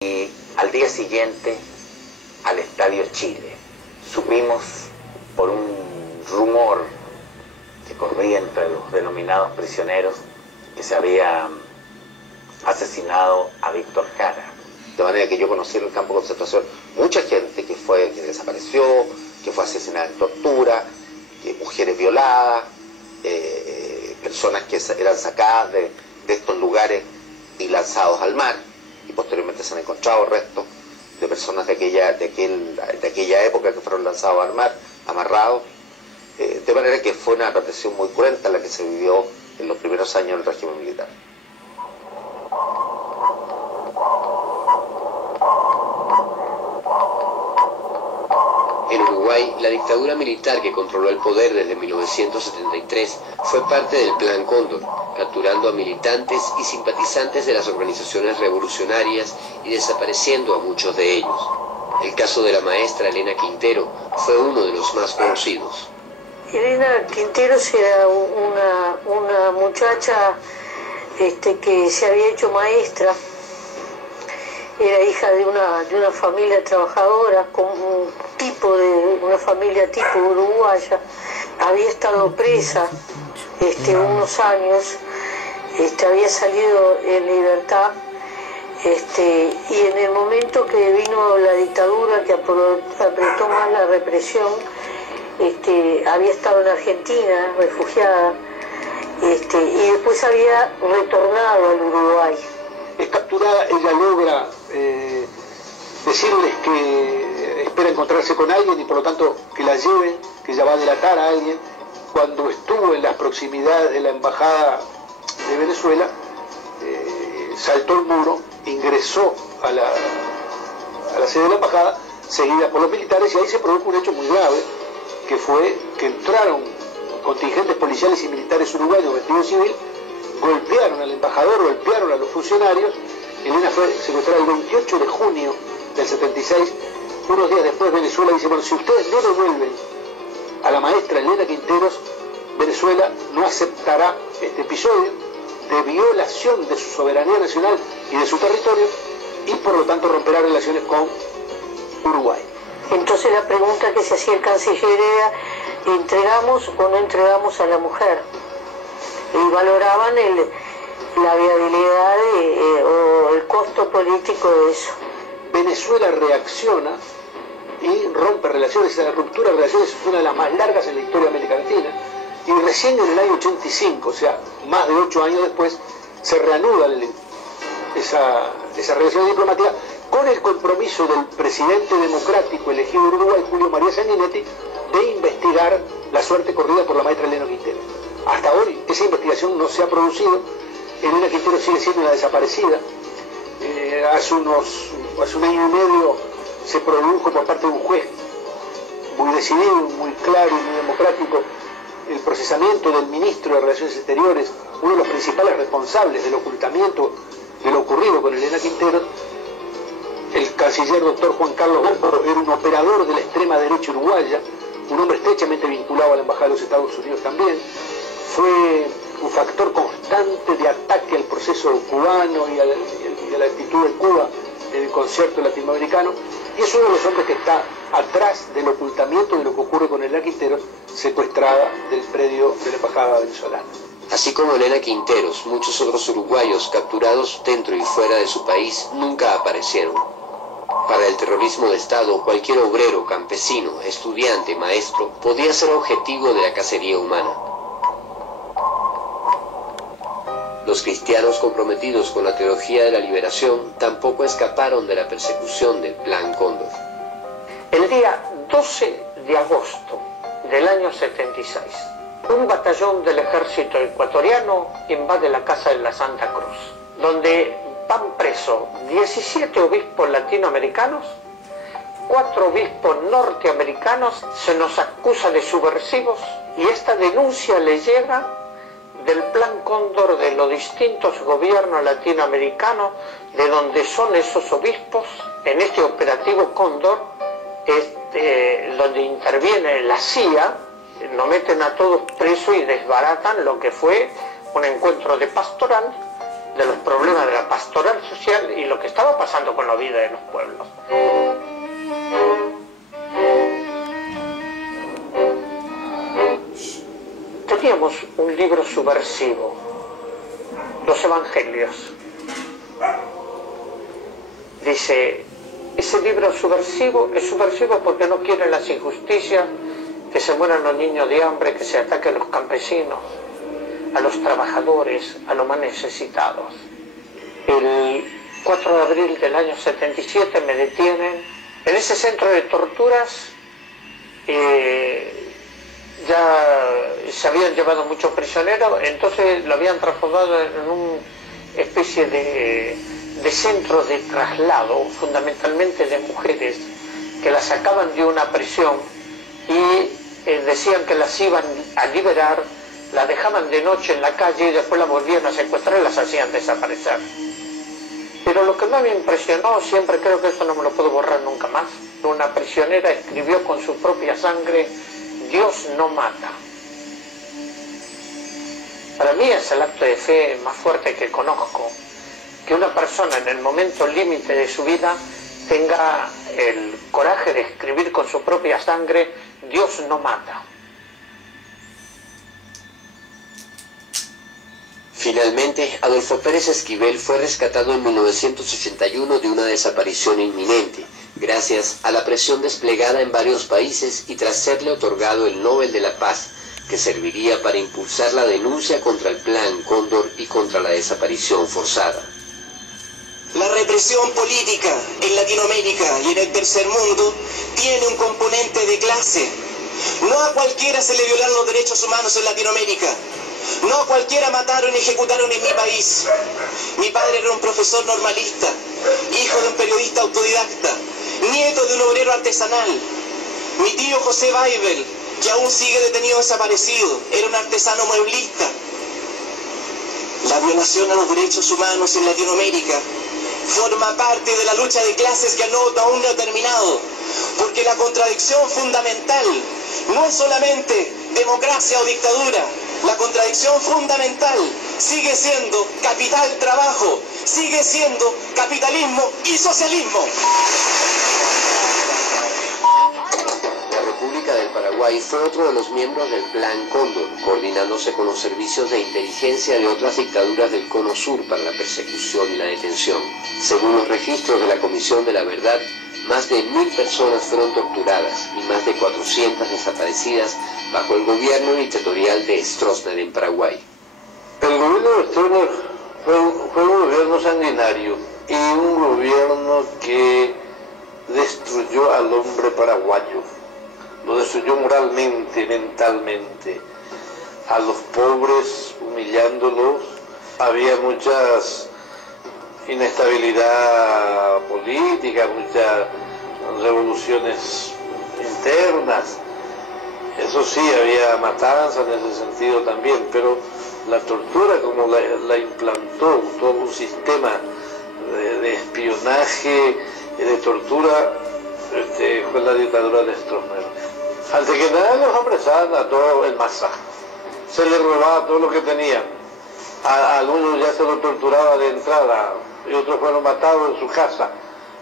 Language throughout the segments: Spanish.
Y al día siguiente, al Estadio Chile, supimos por un rumor que corría entre los denominados prisioneros que se había asesinado a Víctor Jara. De manera que yo conocí en el campo de concentración mucha gente que desapareció, que fue asesinada en tortura, mujeres violadas, personas que eran sacadas de estos lugares y lanzados al mar, y posteriormente se han encontrado restos de personas de aquella época que fueron lanzados al mar, amarrados, de manera que fue una represión muy cruenta la que se vivió en los primeros años del régimen militar. En Uruguay, la dictadura militar que controló el poder desde 1973 fue parte del Plan Cóndor, capturando a militantes y simpatizantes de las organizaciones revolucionarias y desapareciendo a muchos de ellos. El caso de la maestra Elena Quinteros fue uno de los más conocidos. Elena Quinteros era una muchacha que se había hecho maestra. Era hija de una familia trabajadora, con una familia tipo uruguaya. Había estado presa unos años, había salido en libertad, y en el momento que vino la dictadura, que apretó más la represión, había estado en Argentina, refugiada, y después había retornado al Uruguay. Es capturada, ella logra decirles que espera encontrarse con alguien y por lo tanto que la lleven, que ella va a delatar a alguien. Cuando estuvo en las proximidades de la embajada de Venezuela, saltó el muro, ingresó a la sede de la embajada, seguida por los militares, y ahí se produjo un hecho muy grave, que fue que entraron contingentes policiales y militares uruguayos vestidos civil, golpearon al embajador, golpearon a los funcionarios. Elena fue secuestrada el 28 de junio del 76. Unos días después Venezuela dice, bueno, si ustedes no devuelven a la maestra Elena Quinteros, Venezuela no aceptará este episodio de violación de su soberanía nacional y de su territorio, y por lo tanto romperá relaciones con Uruguay. Entonces la pregunta que se hacía el canciller era, ¿entregamos o no entregamos a la mujer? Y valoraban la viabilidad o el costo político de eso. Venezuela reacciona y rompe relaciones. Esa ruptura de relaciones es una de las más largas en la historia de América Latina, y recién en el año 85, o sea, más de 8 años después, se reanuda esa relación diplomática con el compromiso del presidente democrático elegido en Uruguay, Julio María Sanguinetti, de investigar la suerte corrida por la maestra Elena Quinteros. Hasta hoy esa investigación no se ha producido. Elena Quinteros sigue siendo una desaparecida. Hace un año y medio se produjo por parte de un juez muy decidido, muy claro y muy democrático el procesamiento del ministro de Relaciones Exteriores, uno de los principales responsables del ocultamiento de lo ocurrido con Elena Quinteros. El canciller doctor Juan Carlos Bárbaro era un operador de la extrema derecha uruguaya, un hombre estrechamente vinculado a la Embajada de los Estados Unidos también. Fue un factor constante de ataque al proceso cubano y a la actitud de Cuba en el concierto latinoamericano, y es uno de los hombres que está atrás del ocultamiento de lo que ocurre con Elena Quinteros, secuestrada del predio de la embajada venezolana. Así como Elena Quinteros, muchos otros uruguayos capturados dentro y fuera de su país nunca aparecieron. Para el terrorismo de Estado, cualquier obrero, campesino, estudiante, maestro, podía ser objetivo de la cacería humana. Los cristianos comprometidos con la teología de la liberación tampoco escaparon de la persecución del Plan Cóndor. El día 12 de agosto del año 76, un batallón del ejército ecuatoriano invade la Casa de la Santa Cruz, donde van presos 17 obispos latinoamericanos, 4 obispos norteamericanos. Se nos acusa de subversivos, y esta denuncia le llega del Plan Cóndor, de los distintos gobiernos latinoamericanos, de donde son esos obispos. En este operativo Cóndor, donde interviene la CIA, nos meten a todos presos y desbaratan lo que fue un encuentro de pastoral de los problemas de la pastoral social y lo que estaba pasando con la vida de los pueblos. Teníamos un libro subversivo, los Evangelios. Dice, ese libro subversivo es subversivo porque no quiere las injusticias, que se mueran los niños de hambre, que se ataque a los campesinos, a los trabajadores, a los más necesitados. El 4 de abril del año 77 me detienen en ese centro de torturas. Ya se habían llevado muchos prisioneros, entonces lo habían transformado en una especie de centro de traslado, fundamentalmente de mujeres, que las sacaban de una prisión y decían que las iban a liberar, las dejaban de noche en la calle y después las volvían a secuestrar y las hacían desaparecer. Pero lo que más me impresionó, siempre creo que esto no me lo puedo borrar nunca más, una prisionera escribió con su propia sangre: Dios no mata. Para mí es el acto de fe más fuerte que conozco, que una persona en el momento límite de su vida tenga el coraje de escribir con su propia sangre: Dios no mata. Finalmente, Adolfo Pérez Esquivel fue rescatado en 1981 de una desaparición inminente, gracias a la presión desplegada en varios países y tras serle otorgado el Nobel de la Paz, que serviría para impulsar la denuncia contra el Plan Cóndor y contra la desaparición forzada. La represión política en Latinoamérica y en el tercer mundo tiene un componente de clase. No a cualquiera se le violaron los derechos humanos en Latinoamérica. No a cualquiera mataron y ejecutaron en mi país. Mi padre era un profesor normalista, hijo de un periodista autodidacta, nieto de un obrero artesanal. Mi tío José Weibel, que aún sigue detenido desaparecido, era un artesano mueblista. La violación a los derechos humanos en Latinoamérica forma parte de la lucha de clases que aún no ha terminado, porque la contradicción fundamental no es solamente democracia o dictadura. La contradicción fundamental sigue siendo capital-trabajo, sigue siendo capitalismo y socialismo. La República del Paraguay fue otro de los miembros del Plan Cóndor, coordinándose con los servicios de inteligencia de otras dictaduras del Cono Sur para la persecución y la detención. Según los registros de la Comisión de la Verdad, más de 1000 personas fueron torturadas y más de 400 desaparecidas bajo el gobierno dictatorial de Stroessner en Paraguay. El gobierno de Stroessner fue un gobierno sanguinario y un gobierno que destruyó al hombre paraguayo, lo destruyó moralmente, mentalmente, a los pobres humillándolos. Había muchas inestabilidad política, muchas revoluciones internas. Eso sí, había matanzas en ese sentido también, pero la tortura como la implantó todo un sistema de espionaje y de tortura fue la dictadura de Stroessner. Antes que nada los apresaban a todo en masa, se les robaba todo lo que tenían. A algunos ya se lo torturaba de entrada y otros fueron matados en su casa,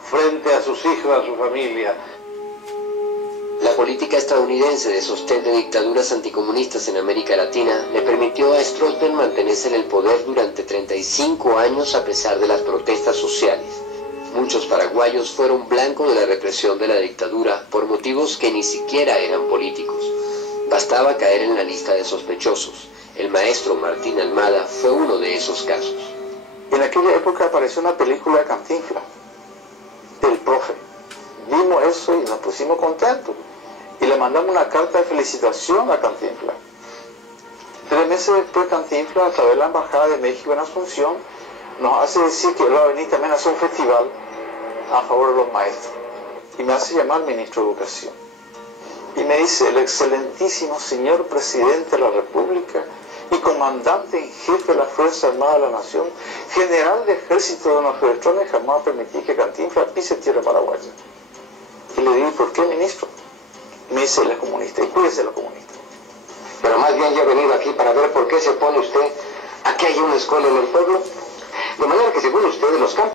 frente a sus hijos, a su familia. La política estadounidense de sostén de dictaduras anticomunistas en América Latina le permitió a Stroessner mantenerse en el poder durante 35 años a pesar de las protestas sociales. Muchos paraguayos fueron blanco de la represión de la dictadura por motivos que ni siquiera eran políticos. Bastaba caer en la lista de sospechosos. El maestro Martín Almada fue uno de esos casos. En aquella época apareció una película de Cantinflas, El Profe. Vimos eso y nos pusimos contentos. Y le mandamos una carta de felicitación a Cantinflas. 3 meses después, Cantinflas, a través de la Embajada de México en Asunción, nos hace decir que él va a venir también a hacer un festival a favor de los maestros. Y me hace llamar ministro de Educación. Y me dice: el excelentísimo señor presidente de la República y comandante en jefe de la Fuerza Armada de la Nación, general de ejército de nuestros electrones, jamás va a permitir que Cantinflas pise tierra paraguaya. Y le digo: ¿por qué, ministro? Me dice: él es comunista, y cuídese de los comunistas. Pero más bien yo he venido aquí para ver por qué se opone usted a que haya una escuela en el pueblo. De manera que, según ustedes, los campos